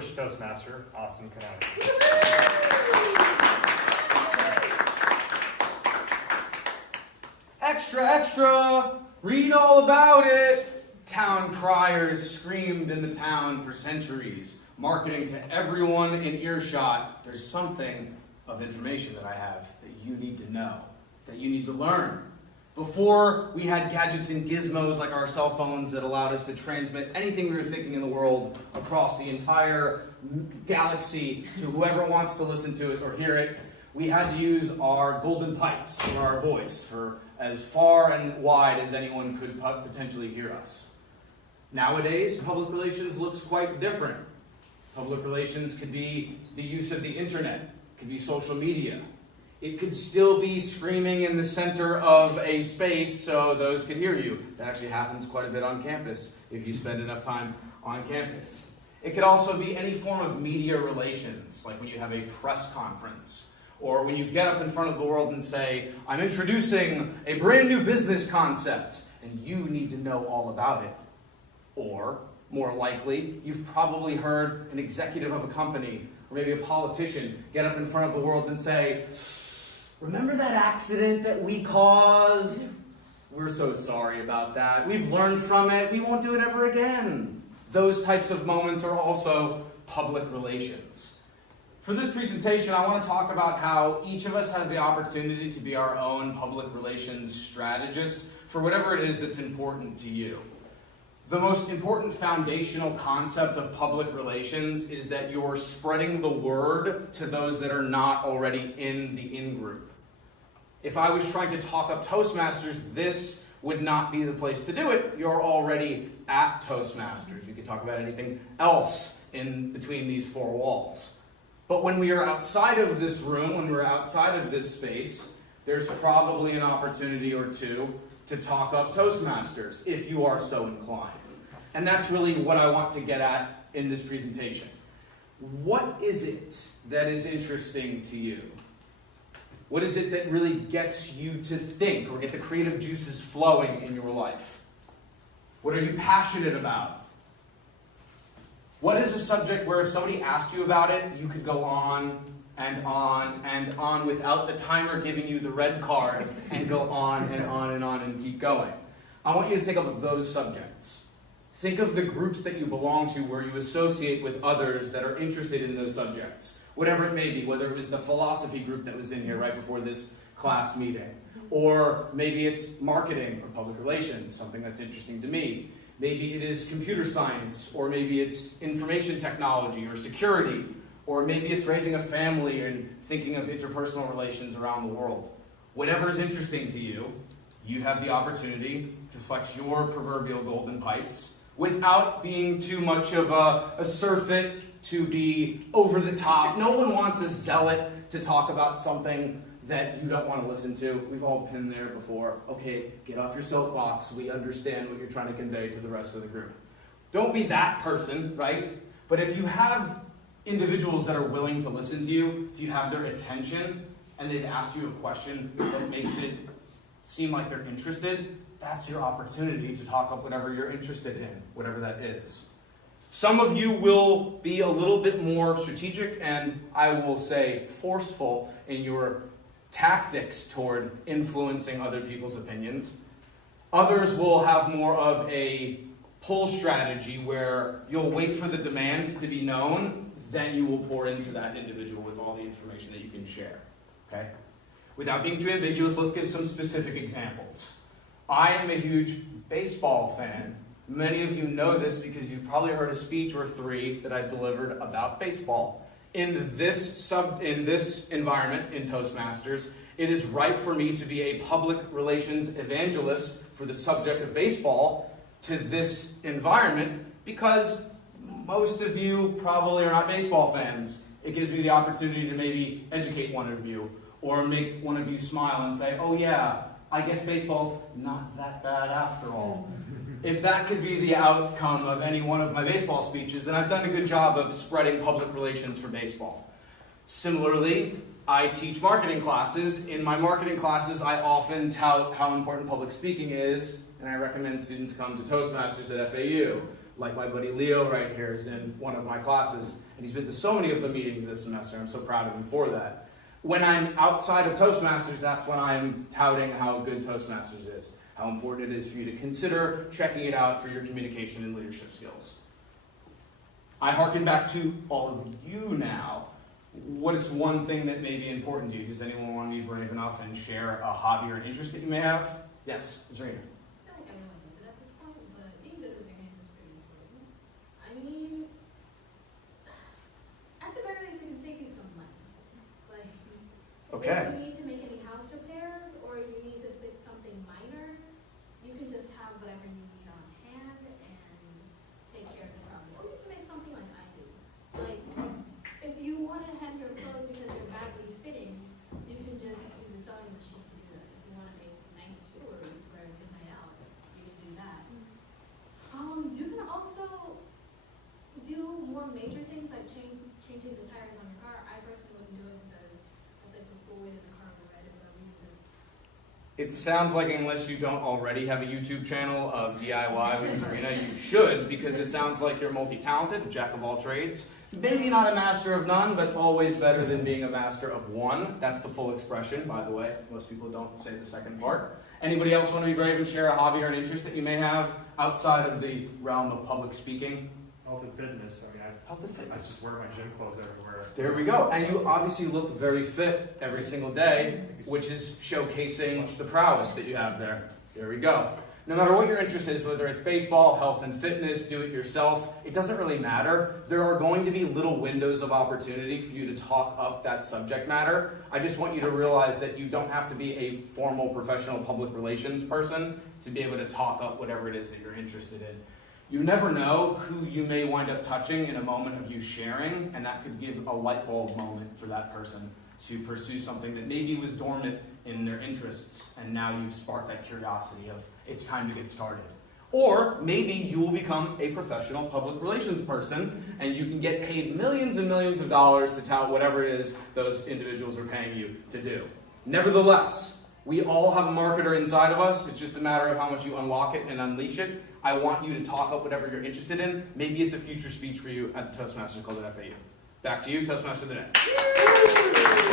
Toastmaster, Austen, Canonica. Extra, extra! Read all about it! Town criers screamed in the town for centuries, marketing to everyone in earshot. There's something of information that I have that you need to know, that you need to learn. Before we had gadgets and gizmos like our cell phones that allowed us to transmit anything we were thinking in the world across the entire galaxy to whoever wants to listen to it or hear it, we had to use our golden pipes or our voice for as far and wide as anyone could potentially hear us. Nowadays, public relations looks quite different. Public relations could be the use of the internet, could be social media. It could still be screaming in the center of a space so those could hear you. That actually happens quite a bit on campus if you spend enough time on campus. It could also be any form of media relations, like when you have a press conference, or when you get up in front of the world and say, I'm introducing a brand new business concept, and you need to know all about it. Or, more likely, you've probably heard an executive of a company, or maybe a politician, get up in front of the world and say, remember that accident that we caused? We're so sorry about that. We've learned from it. We won't do it ever again. Those types of moments are also public relations. For this presentation, I want to talk about how each of us has the opportunity to be our own public relations strategist for whatever it is that's important to you. The most important foundational concept of public relations is that you're spreading the word to those that are not already in the in-group. If I was trying to talk up Toastmasters, this would not be the place to do it. You're already at Toastmasters. We could talk about anything else in between these four walls. But when we are outside of this room, when we're outside of this space, there's probably an opportunity or two to talk up Toastmasters, if you are so inclined. And that's really what I want to get at in this presentation. What is it that is interesting to you? What is it that really gets you to think or get the creative juices flowing in your life? What are you passionate about? What is a subject where if somebody asked you about it, you could go on and on and on without the timer giving you the red card and go on and on and on and keep going? I want you to think of those subjects. Think of the groups that you belong to where you associate with others that are interested in those subjects. Whatever it may be, whether it was the philosophy group that was in here right before this class meeting, or maybe it's marketing or public relations, something that's interesting to me. Maybe it is computer science, or maybe it's information technology or security, or maybe it's raising a family and thinking of interpersonal relations around the world. Whatever is interesting to you, you have the opportunity to flex your proverbial golden pipes without being too much of a surfeit, to be over the top. No one wants a zealot to talk about something that you don't want to listen to. We've all been there before. Okay, get off your soapbox. We understand what you're trying to convey to the rest of the group. Don't be that person, right? But if you have individuals that are willing to listen to you, if you have their attention, and they've asked you a question that makes it seem like they're interested, that's your opportunity to talk up whatever you're interested in, whatever that is. Some of you will be a little bit more strategic and, I will say, forceful in your tactics toward influencing other people's opinions. Others will have more of a pull strategy where you'll wait for the demands to be known, then you will pour into that individual with all the information that you can share. Okay? Without being too ambiguous, let's give some specific examples. I am a huge baseball fan. Many of you know this because you've probably heard a speech or three that I've delivered about baseball. In this environment, in Toastmasters, it is right for me to be a public relations evangelist for the subject of baseball to this environment because most of you probably are not baseball fans. It gives me the opportunity to maybe educate one of you or make one of you smile and say, oh yeah, I guess baseball's not that bad after all. If that could be the outcome of any one of my baseball speeches, then I've done a good job of spreading public relations for baseball. Similarly, I teach marketing classes. In my marketing classes, I often tout how important public speaking is, and I recommend students come to Toastmasters at FAU. Like my buddy Leo right here is in one of my classes, and he's been to so many of the meetings this semester. I'm so proud of him for that. When I'm outside of Toastmasters, that's when I'm touting how good Toastmasters is, how important it is for you to consider checking it out for your communication and leadership skills. I hearken back to all of you now. What is one thing that may be important to you? Does anyone want to be brave enough and share a hobby or an interest that you may have? Yes, Zarina. I feel like everyone knows it at this point, but being good with your hands is pretty important. I mean, at the very least, it can save you some money. Like, Okay. if you need to make any house repairs or you need to fix something minor, you can just have whatever you need on hand and take care of the problem. Or you can make something like I do. Like, if you want to hem your clothes because you're badly fitting, you can just use a sewing machine to do that. If you want to make nice jewelry for a good night out, you can do that. You can also do more major things like changing the tires on your car. I personally wouldn't do it because it's like the full weight of the car already, but we It sounds like unless you don't already have a YouTube channel of DIY with Zarina, you should, because it sounds like you're multi-talented, a jack of all trades. Maybe not a master of none, but always better than being a master of one. That's the full expression, by the way. Most people don't say the second part. Anybody else want to be brave and share a hobby or an interest that you may have outside of the realm of public speaking? Health and fitness. I mean, Health and I fitness. just wear my gym clothes everywhere. There we go. And you obviously look very fit every single day, which is showcasing the prowess that you have there. There we go. No matter what your interest is, whether it's baseball, health and fitness, do it yourself, it doesn't really matter. There are going to be little windows of opportunity for you to talk up that subject matter. I just want you to realize that you don't have to be a formal professional public relations person to be able to talk up whatever it is that you're interested in. You never know who you may wind up touching in a moment of you sharing, and that could give a light bulb moment for that person to pursue something that maybe was dormant in their interests, and now you've sparked that curiosity of it's time to get started. Or maybe you will become a professional public relations person, and you can get paid millions and millions of dollars to tout whatever it is those individuals are paying you to do. Nevertheless, we all have a marketer inside of us. It's just a matter of how much you unlock it and unleash it. I want you to talk up whatever you're interested in. Maybe it's a future speech for you at the Toastmasters Club at FAU. Back to you, Toastmaster of the Day.